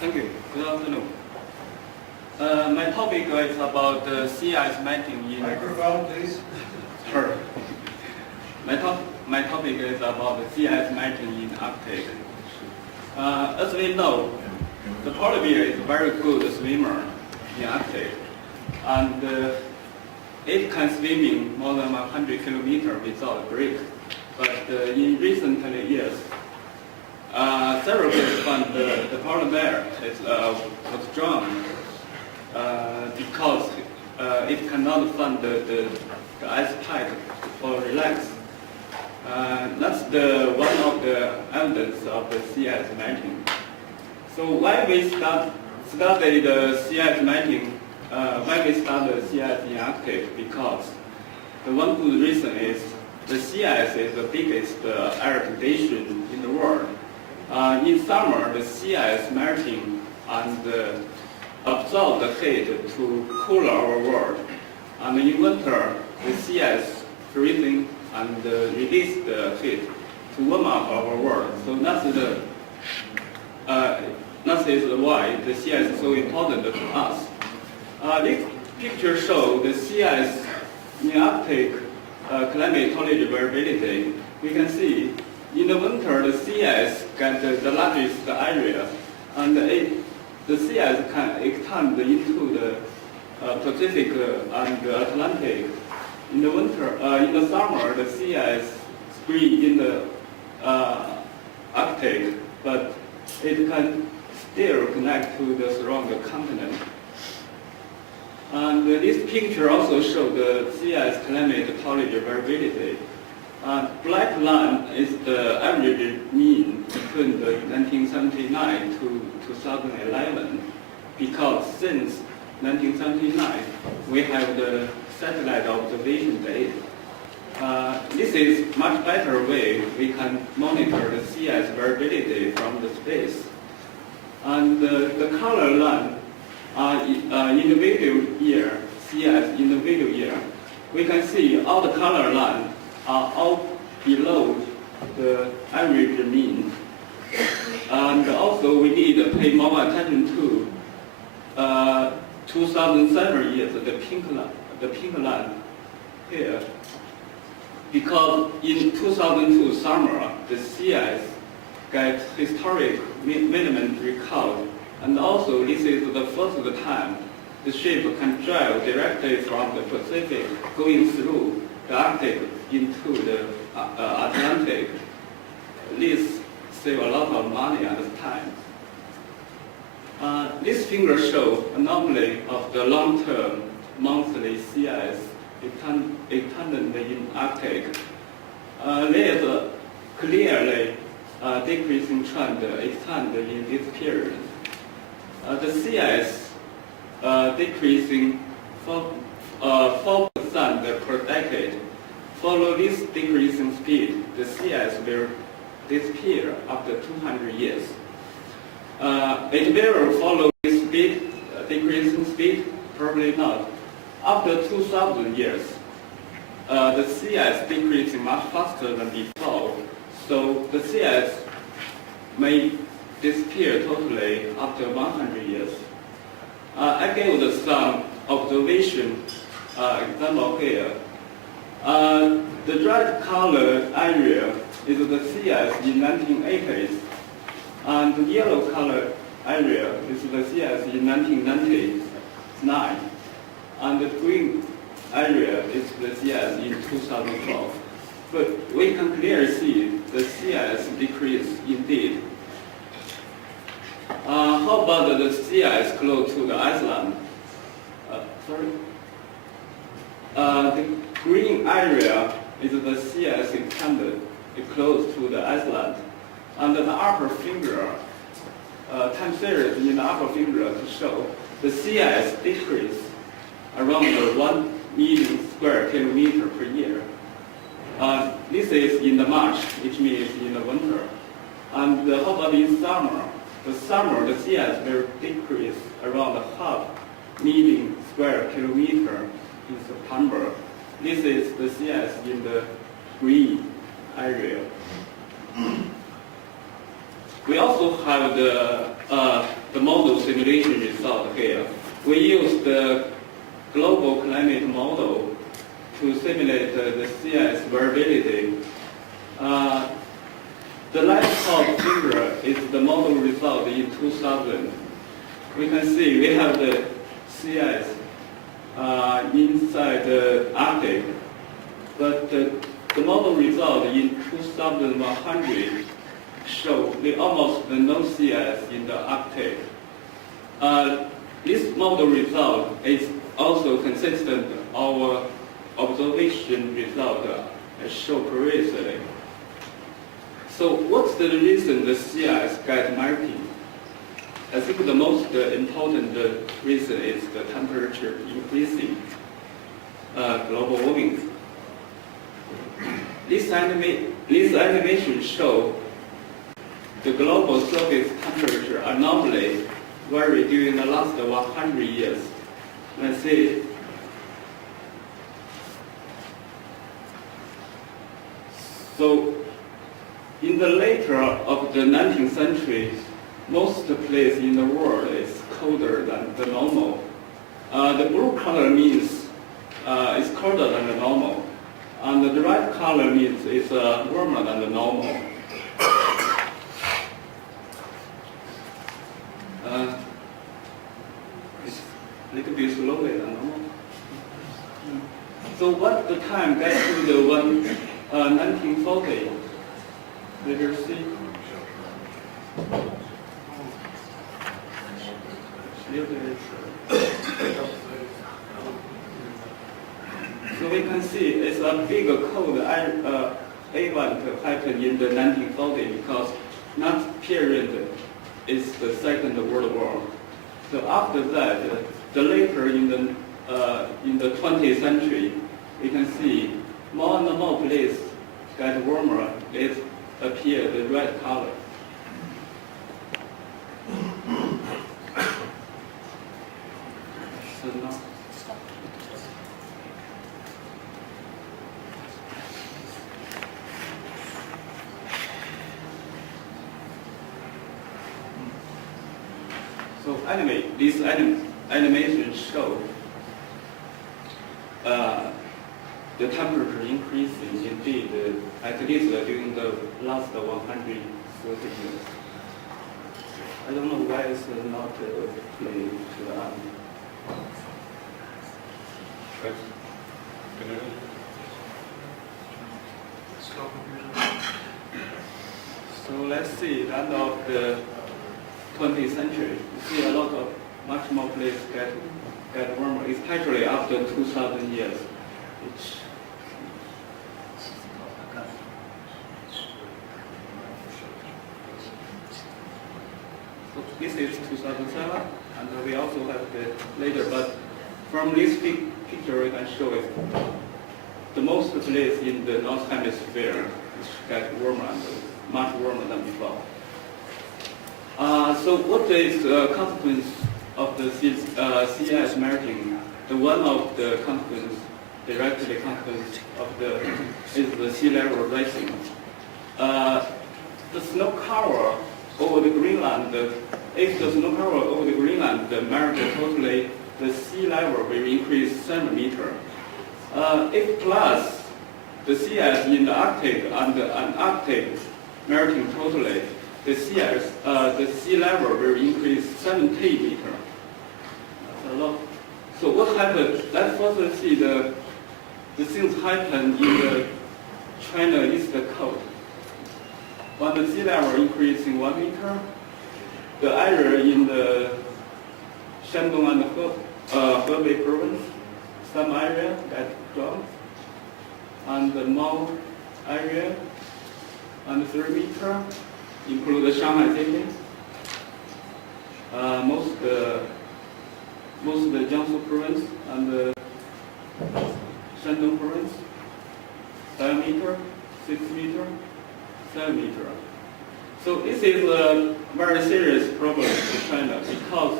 Thank you. Good afternoon. My topic is about sea ice melting in... Microphone, please. Sure. My topic is about the sea ice melting in Arctic. As we know, the polar bear is a very good swimmer in Arctic, and it can swim in more than 100 kilometers without a break. But in recent years, several people found the polar bear was drowned because it cannot find the ice pack or relax. That's one of the evidence of the sea ice melting. So why we study the sea ice melting? Why we study the sea ice in Arctic? Because the one good reason is the sea ice is the biggest air condition in the world. In summer, the sea ice melting and absorb the heat to cool our world. And in winter, the sea ice freezing and release the heat to warm up our world. So that is why the sea ice is so important to us. This picture shows the sea ice in Arctic climatology variability. We can see in the winter the sea ice gets the largest area, and the sea ice can extend into the Pacific and the Atlantic. In the winter, in the summer, the sea ice spread in the Arctic, but it can still connect to the surrounding continent. And this picture also shows the sea ice climatology variability. Black line is the average mean between the 1979 to 2011, because since 1979 we have the satellite observation data. This is much better way we can monitor the sea ice variability from the space. And the color line individual year, sea ice individual year, we can see all the color lines are all below the average mean. And also we need to pay more attention to 2007 years, the pink line here, because in 2002 summer, the sea ice got historic minimum record, and also this is the first time the ship can drive directly from the Pacific going through the Arctic into the Atlantic. This saved a lot of money at the time. This figure shows anomaly of the long-term monthly sea ice extended in Arctic. There is a clearly decreasing trend extended in this period. The sea ice decreasing 4% per decade. Follow this decreasing speed, the sea ice will disappear after 200 years. It will follow this speed, decreasing speed? Probably not. After 2,000 years, the sea ice decreasing much faster than before, so the sea ice may disappear totally after 100 years. I gave some observation example here. The red color area is the sea ice in 1980s, and the yellow color area is the sea ice in 1999, and the green area is the sea ice in 2012. But we can clearly see the sea ice decrease indeed. How about the sea ice close to the Iceland? The green area is the sea ice extended close to the Iceland. And the upper finger, time series in the upper finger to show the sea ice decrease around 1 million square kilometer per year. This is in the March, which means in the winter. And how about in summer? The summer, the sea ice will decrease around 500,000 square kilometer in September. This is the sea ice in the green area. We also have the model simulation result here. We use the global climate model to simulate the sea ice variability. The left top figure is the model result in 2000. We can see we have the sea ice inside the Arctic, but the model result in 2100 show almost no sea ice in the Arctic. This model result is also consistent with our observation result as shown previously. So what's the reason the sea ice get melting? I think the most important reason is the temperature increasing, global warming. This animation shows the global surface temperature anomaly vary during the last 100 years. Let's see. So, in the later of the 19th century, most places in the world is colder than the normal. The blue color means it's colder than the normal, and the red color means it's warmer than the normal. It's a little bit slower than normal. So what the time get to the 1940? Let us see. So we can see it's a big cold event happened in the 1940 because that period is the Second World War. So after that, the later in the 20th century, we can see more and more places get warmer. It appear the red color. So now. So anyway, this animation show the temperature increasing indeed at least during the last 130 years. I don't know why it's not played to the end. So let's see, the end of the 20th century, you see a lot of much more places get warmer, especially after 2,000 years. So this is 2007, and we also have the later, but from this picture we can show it. The most place in the North Hemisphere get warmer and much warmer than before. So what is the consequence of the sea ice melting? One of the consequences, directly consequence of is the sea level rising. The snow cover over the Greenland, if the snow cover over the Greenland melted totally, the sea level will increase 7 meters. If plus the sea ice in the Arctic and the Antarctic melting totally, the sea level will increase 70 meters. That's a lot. So what happened? Let's first see the things happen in the China east coast. When the sea level increasing 1 meter, the area in the Shandong and Hebei province, some area get dropped, and the more area and 3 meter, include the Shanghai city, most of the Jiangsu province and the Shandong province, 5 meter, 6 meter, 7 meter. So this is a very serious problem in China because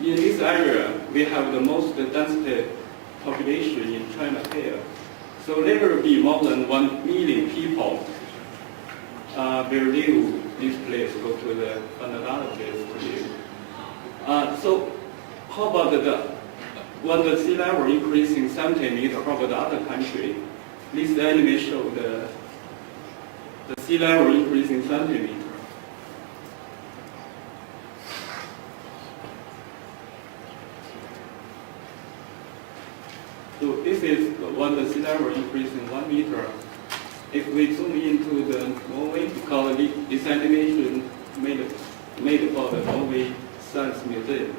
in this area we have the most density population in China here. So there will be more than 1 million people will leave this place, go to another place to live. So how about when the sea level increasing 70 meters, how about the other country? This anime show the sea level increasing 70 meters. So this is when the sea level increasing 1 meter. If we zoom into the Norway, because this animation made for the Norway Science Museum.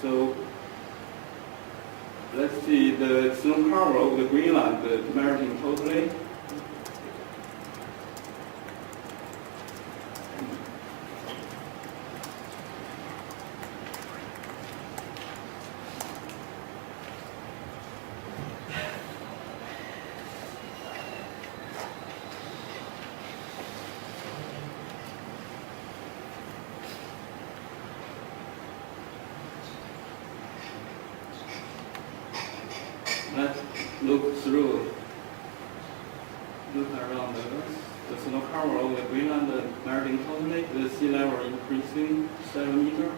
So let's see the snow cover of the Greenland melting totally. Let's look around the snow cover of the Greenland melting totally, the sea level increasing 7 meters,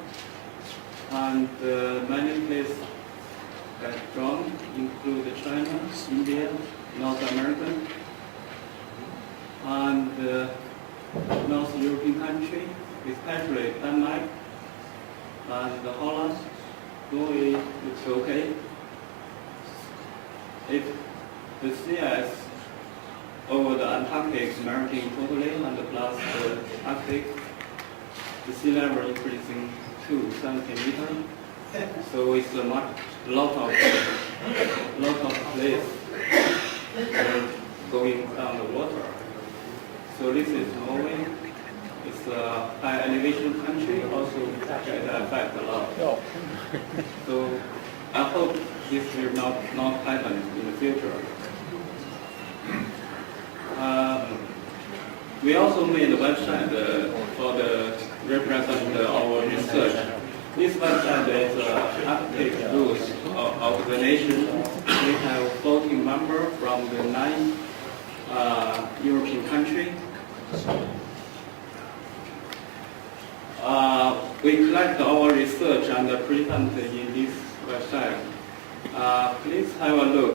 and many places that drowned include China, India, North America, and North European country, especially Denmark and Holland. Norway looks okay. If the sea ice over the Antarctic is melting totally and plus the Arctic, the sea level increasing to 70 meters. So it's a lot of place going down the water. So this is Norway. It's a high elevation country, also get affect a lot. So I hope this will not happen in the future. We also made a website for the represent our research. This website is Arctic rules of the nation. We have 14 members from the 9 European countries. We collect our research and present in this website. Please have a look.